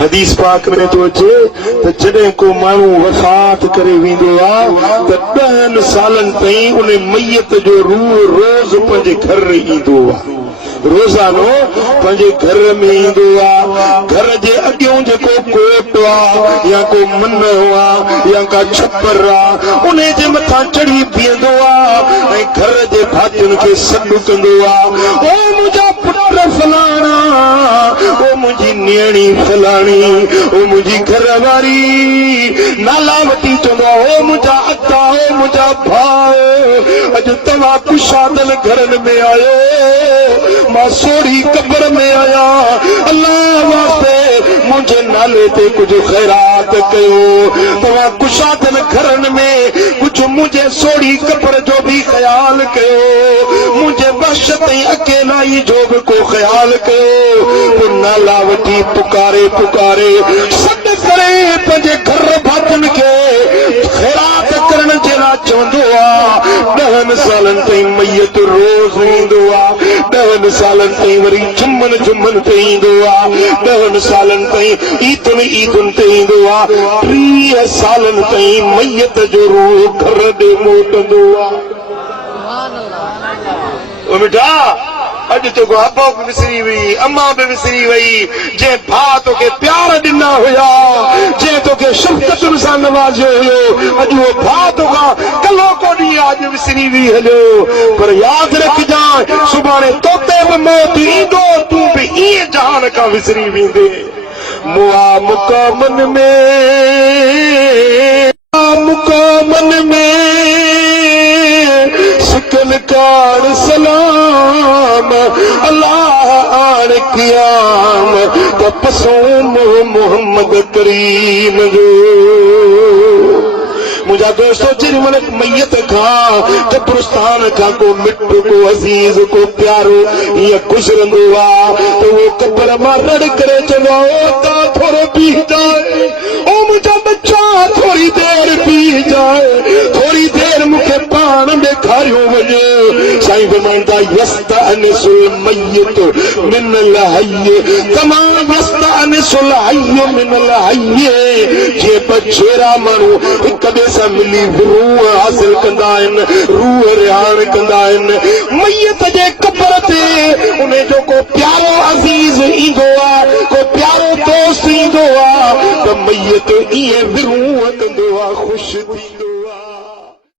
हदीस पाक में तो अचे त जॾहिं को माण्हू वफ़ात करे वेंदो आहे त 10 सालनि ताईं उन मैयत जो रूह रोज़ पंहिंजे घर ईंदो आहे रोज़ानो पंहिंजे घर में ईंदो आहे घर जे अॻियों जेको कोट आहे या को मन आहे या का छपर आहे उन जे मथां चढ़ी बीहंदो आहे ऐं घर जे भातियुनि खे सॾु कंदो आहे ओ मुंहिंजा पुट फलाणा ओ मुंहिंजी नियाणी फलाणी ओ मुंहिंजी घरवारी नाला वठी चवंदो आहे ओ मुंहिंजा अता ओ मुंहिंजा भाउ अॼु तव्हां कुशादल घरनि में आयो मां सोढ़ी कब्र में आया अल्लाह वास्ते मुझे नाले ते कुछ खैरात कयो तव्हां कुशादल घरनि में कुछ मुझे सोढ़ी कब्र जो भी ख्याल कयो मुझे वहशत अकेलाई जो भी को ख्याल कयो नाला वठी पुकारे पुकारे सॾ करे पंहिंजे घर भातियुनि खे खैरात करण जे लाइ चवंदो आहे 10 सालनि ताईं मैयत रोज़ ईंदो आहे 10 सालनि ताईं वरी जुम्मन ते ईंदो आहे 10 सालनि ताईं ईदुनि ते ईंदो आहे 30 सालनि ताईं मैयत जो रूह घर ॾे मोटंदो आहे ओ मिठा अॼु तोखे अबो बि विसरी वई अम्मा बि विसरी वई जंहिं भाउ तोखे प्यार ॾिना हुया जंहिं तोखे शफ़क़तुनि सां नवाज़ियो हुयो अॼु उहो भाउ तोखां कलो को ॾींहुं अॼु विसरी वई हलियो पर यादि रखजांइ सुभाणे तोते बि मौत ईंदो तूं बि ईअं जहान खां विसरी वेंदे मुआ मुकामन में सिकल कार सलाम अल्लाह आण क़याम त पसों मोहम्मद करीम जो मुझा दोस्तों जिन मन मैयत खां कब्रिस्तान खां को मिट को अजीज को प्यारो ये गुजरंदो आहे तो वो कब्र मां रड़ करे चवंदो आहे थोरो बीह जाए ओ मुझा बच्चा थोड़ी देर बीह जाए थोड़ी देर मूंखे पाण ॾेखारियो वञे साईं फरमाईंदा यस्तअनिसुल मय्यत मिनल हय्य कमा यस्तअनिसुल हय्य मिनल हय्य जे बचेरा माण्हू हिक ॿिए सां मिली रूह हासिल कंदा आहिनि रूह रिहाण कंदा आहिनि मैयत जे कब्र ते उन जो को प्यारो अज़ीज़ ईंदो आहे को प्यारो दोस्त ईंदो आहे त मैयत ईअं रूह कंदो आहे ख़ुशि थी